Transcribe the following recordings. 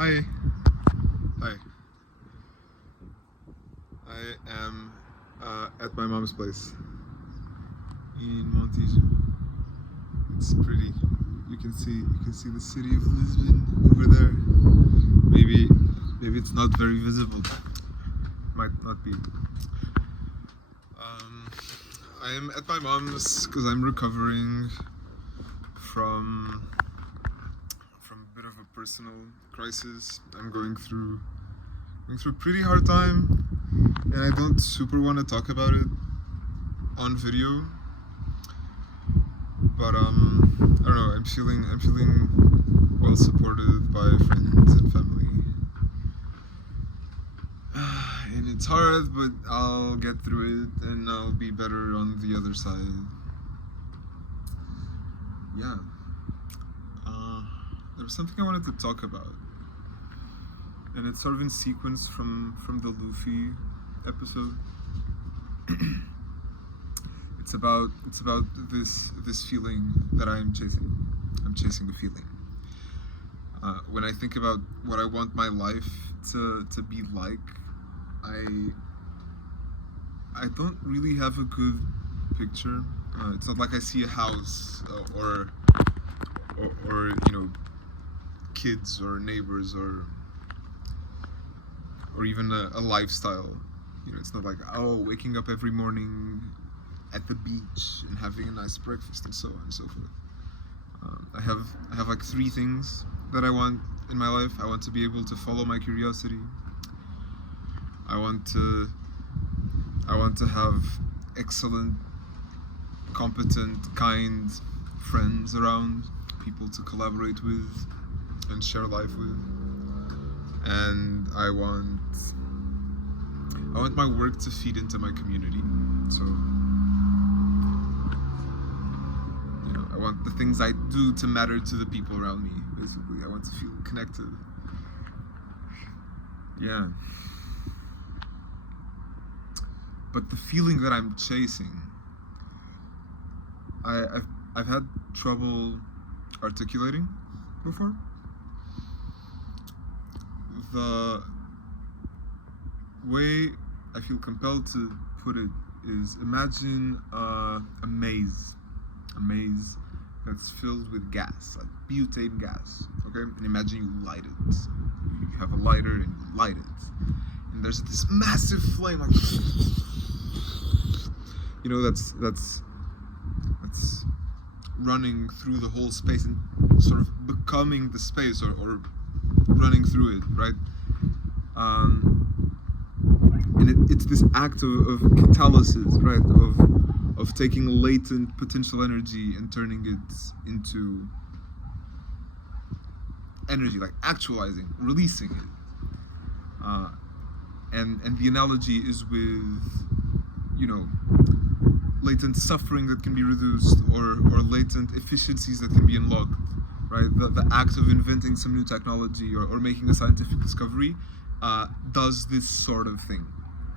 Hi. Hi. I am at my mom's place in Montijo. It's pretty. You can see the city of Lisbon over there. Maybe it's not very visible. Might not be. I am at my mom's because I'm recovering from a bit of a personal crisis. I'm going through a pretty hard time, and I don't super want to talk about it on video. But I don't know. I'm feeling well supported by friends and family, and it's hard, but I'll get through it, and I'll be better on the other side. Yeah. There was something I wanted to talk about, and it's sort of in sequence from the Luffy episode. It's about this feeling that I'm chasing. I'm chasing a feeling. When I think about what I want my life to be like, I don't really have a good picture. It's not like I see a house or kids or neighbors or even a lifestyle. It's not like, oh, waking up every morning at the beach and having a nice breakfast and so on and so forth. I have like three things that I want in my life. I want to be able to follow my curiosity. I want to have excellent, competent, kind friends around, people to collaborate with and share life with. And I want my work to feed into my community. So I want the things I do to matter to the people around me, basically. I want to feel connected. Yeah. But the feeling that I'm chasing, I've had trouble articulating before. The way I feel compelled to put it is, imagine a maze that's filled with gas, like butane gas, okay? And imagine you light it. You have a lighter and you light it. And there's this massive flame, like, that's running through the whole space and sort of becoming the space or running through it, right? And it's this act of catalysis, right? Of taking latent potential energy and turning it into energy, like actualizing, releasing it. And the analogy is with, latent suffering that can be reduced or latent efficiencies that can be unlocked, right? The act of inventing some new technology or making a scientific discovery does this sort of thing,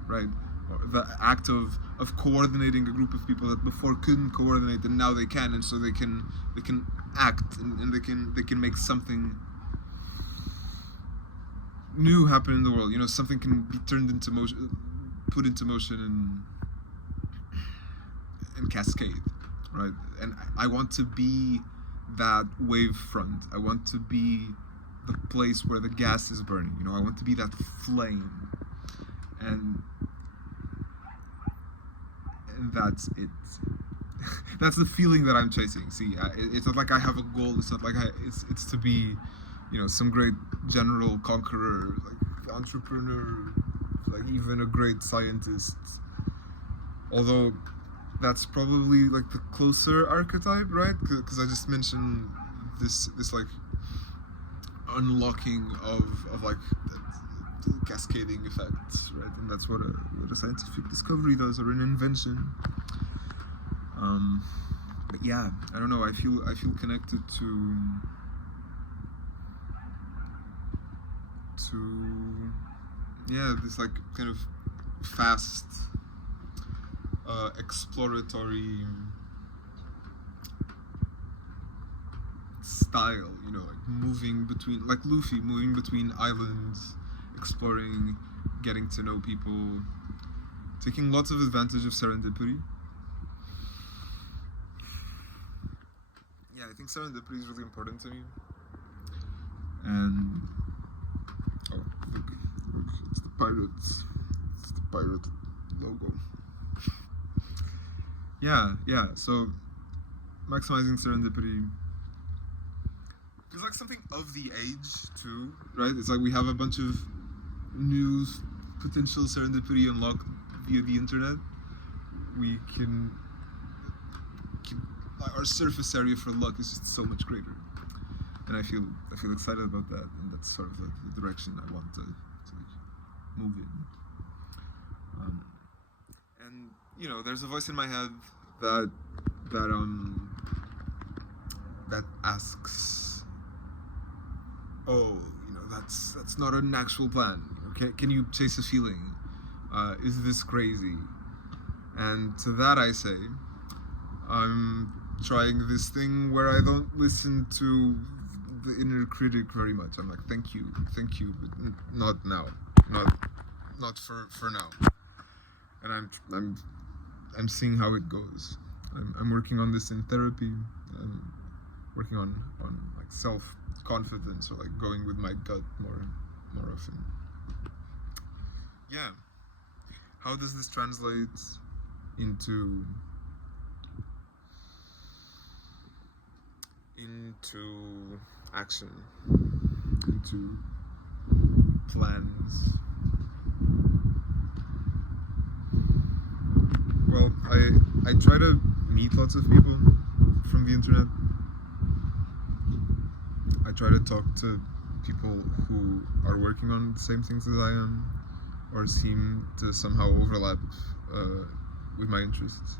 right? Or the act of coordinating a group of people that before couldn't coordinate and now they can, and so they can act and they can make something new happen in the world. Something can be turned into motion, put into motion and cascade, right? And I want to be that wave front. I want to be the place where the gas is burning. I want to be that flame, and that's it. That's the feeling that I'm chasing. See, it's not like I have a goal. It's not like it's to be, some great general conqueror, like entrepreneur, like even a great scientist. Although that's probably like the closer archetype, right? Because I just mentioned this like unlocking of like cascading effects, right? And that's what a scientific discovery does, or an invention. But yeah, I don't know. I feel connected to this like kind of fast, exploratory style, you know, like moving between, like Luffy, moving between islands, exploring, getting to know people, taking lots of advantage of serendipity. Yeah, I think serendipity is really important to me. And oh, look, it's the pirates. It's the pirate logo. Yeah. So maximizing serendipity feels like something of the age too, right? It's like we have a bunch of new potential serendipity unlocked via the internet. We can our surface area for luck is just so much greater, and I feel excited about that, and that's sort of like the direction I want to like move in. And you know, there's a voice in my head that asks, oh, you know, that's not an actual plan. Can you chase a feeling? Is this crazy? And to that I say, I'm trying this thing where I don't listen to the inner critic very much. I'm like, thank you, but not now, not for now. And I'm seeing how it goes. I'm working on this in therapy. I'm working on like self-confidence, or like going with my gut more often. Yeah. How does this translate into action, into plans? Well, I try to meet lots of people from the internet. I try to talk to people who are working on the same things as I am, or seem to somehow overlap with my interests.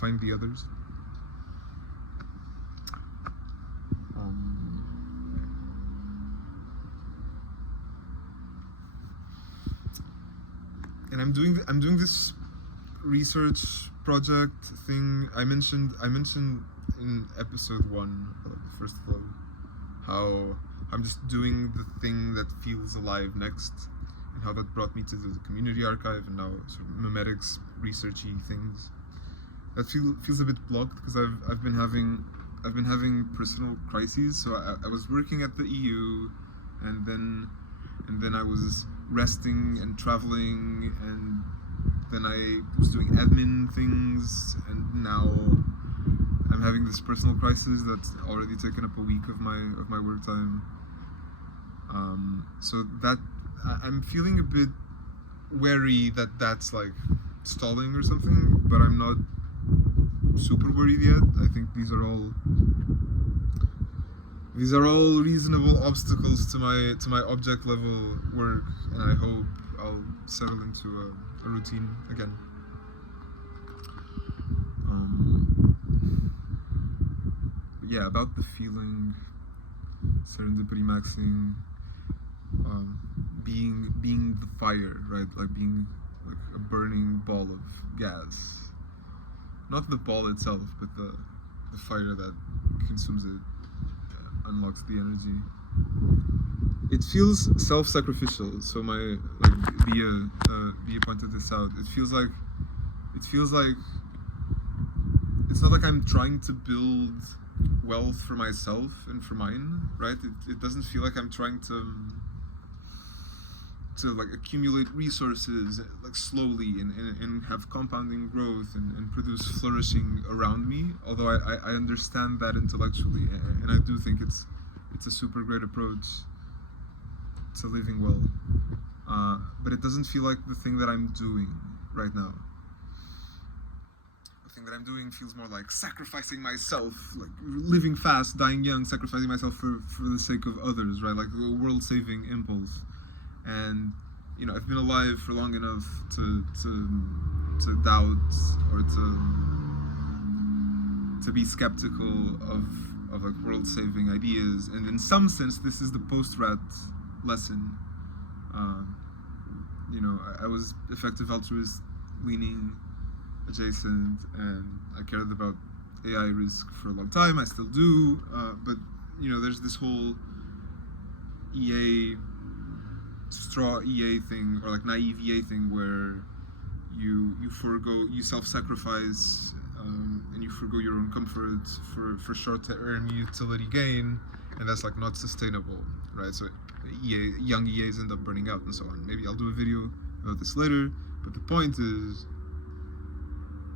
Find the others. And I'm doing this research project thing. I mentioned in episode 1 of the first vlog how I'm just doing the thing that feels alive next, and how that brought me to the community archive, and now sort of memetics researchy things. That feels a bit blocked because I've been having personal crises. So I was working at the EU, and then I was resting and traveling, and then I was doing admin things, and now I'm having this personal crisis that's already taken up a week of my work time. So that I'm feeling a bit wary that that's like stalling or something, but I'm not super worried yet. I think these are all reasonable obstacles to my object level work, and I hope I'll settle into a routine again. But yeah, about the feeling, serendipity maxing, being the fire, right? Like being like a burning ball of gas. Not the ball itself, but the fire that consumes it, unlocks the energy. It feels self-sacrificial. So Via pointed this out. It feels like it's not like I'm trying to build wealth for myself and for mine, right? It doesn't feel like I'm trying to like accumulate resources like slowly and have compounding growth and produce flourishing around me, although I understand that intellectually, and I do think it's a super great approach to living well, but it doesn't feel like the thing that I'm doing right now. The thing that I'm doing feels more like sacrificing myself, like living fast, dying young, sacrificing myself for the sake of others, right? Like a world-saving impulse. And you know, I've been alive for long enough to doubt or to be skeptical of like world-saving ideas. And in some sense, this is the post-rat lesson. You know, I was effective altruist leaning adjacent, and I cared about AI risk for a long time. I still do, but there's this whole EA straw EA thing, or like naive EA thing, where you self-sacrifice, and you forgo your own comfort for short-term utility gain, and that's like not sustainable, right? So young EAs end up burning out and so on. Maybe I'll do a video about this later, but the point is,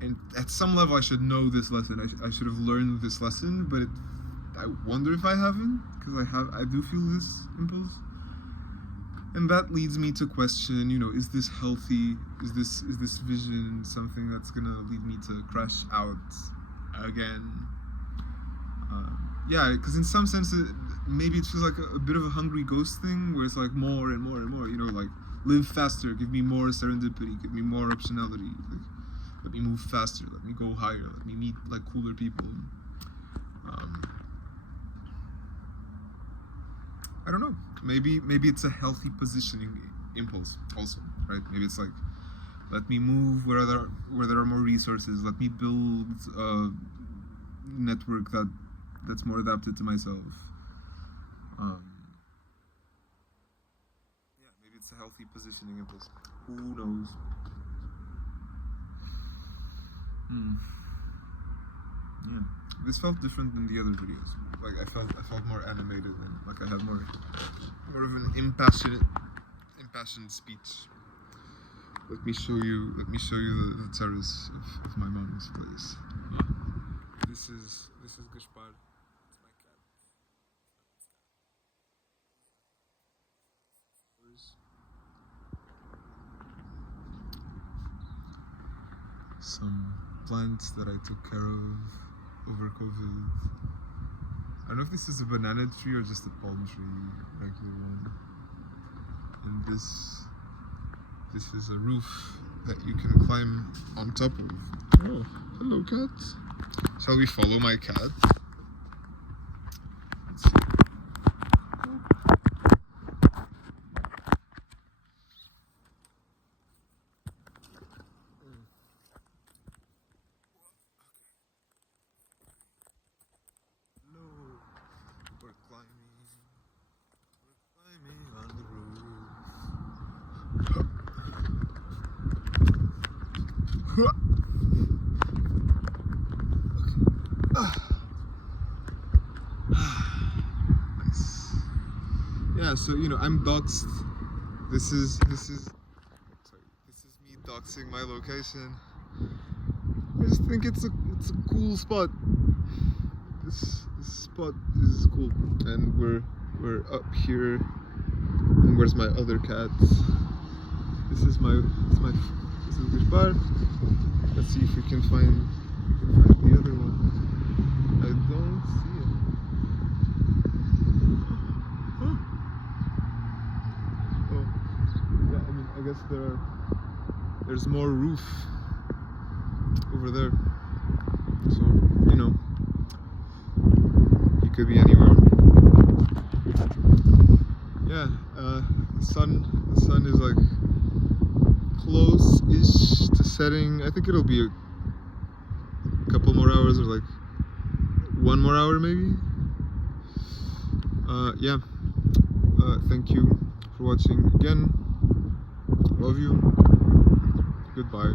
and at some level I should know this lesson. I should have learned this lesson, but I wonder if I haven't, because I do feel this impulse. And that leads me to question, is this healthy? Is this vision something that's gonna lead me to crash out again? Yeah, because in some sense, maybe it feels like a bit of a hungry ghost thing, where it's like more and more and more. Like live faster, give me more serendipity, give me more optionality. Like, let me move faster, let me go higher, let me meet like cooler people. I don't know. Maybe it's a healthy positioning impulse also, right? Maybe it's like, let me move where there are more resources. Let me build a network that's more adapted to myself. Yeah, maybe it's a healthy positioning impulse. Who knows? Yeah, this felt different than the other videos. Like I felt more animated, and like I had more of an impassioned speech. Let me show you the terrace of my mom's place. This is Gaspar. It's my cat. Some plants that I took care of over COVID. I don't know if this is a banana tree or just a palm tree, regular one. And this is a roof that you can climb on top of. Oh, hello cat. Shall we follow my cat? Let's see. We're climbing on the roof. Nice. Yeah, so I'm doxed. This is me doxing my location. I just think it's a cool spot. This spot is cool, and we're up here. And where's my other cat? This is Gaspar. Let's see if we can find the other one. I don't see it. Oh, yeah. I mean, I guess there's more roof over there. So you could be anywhere. Yeah, the sun is like close-ish to setting. I think it'll be a couple more hours, or like 1 more hour maybe. Yeah. Thank you for watching again. Love you. Goodbye.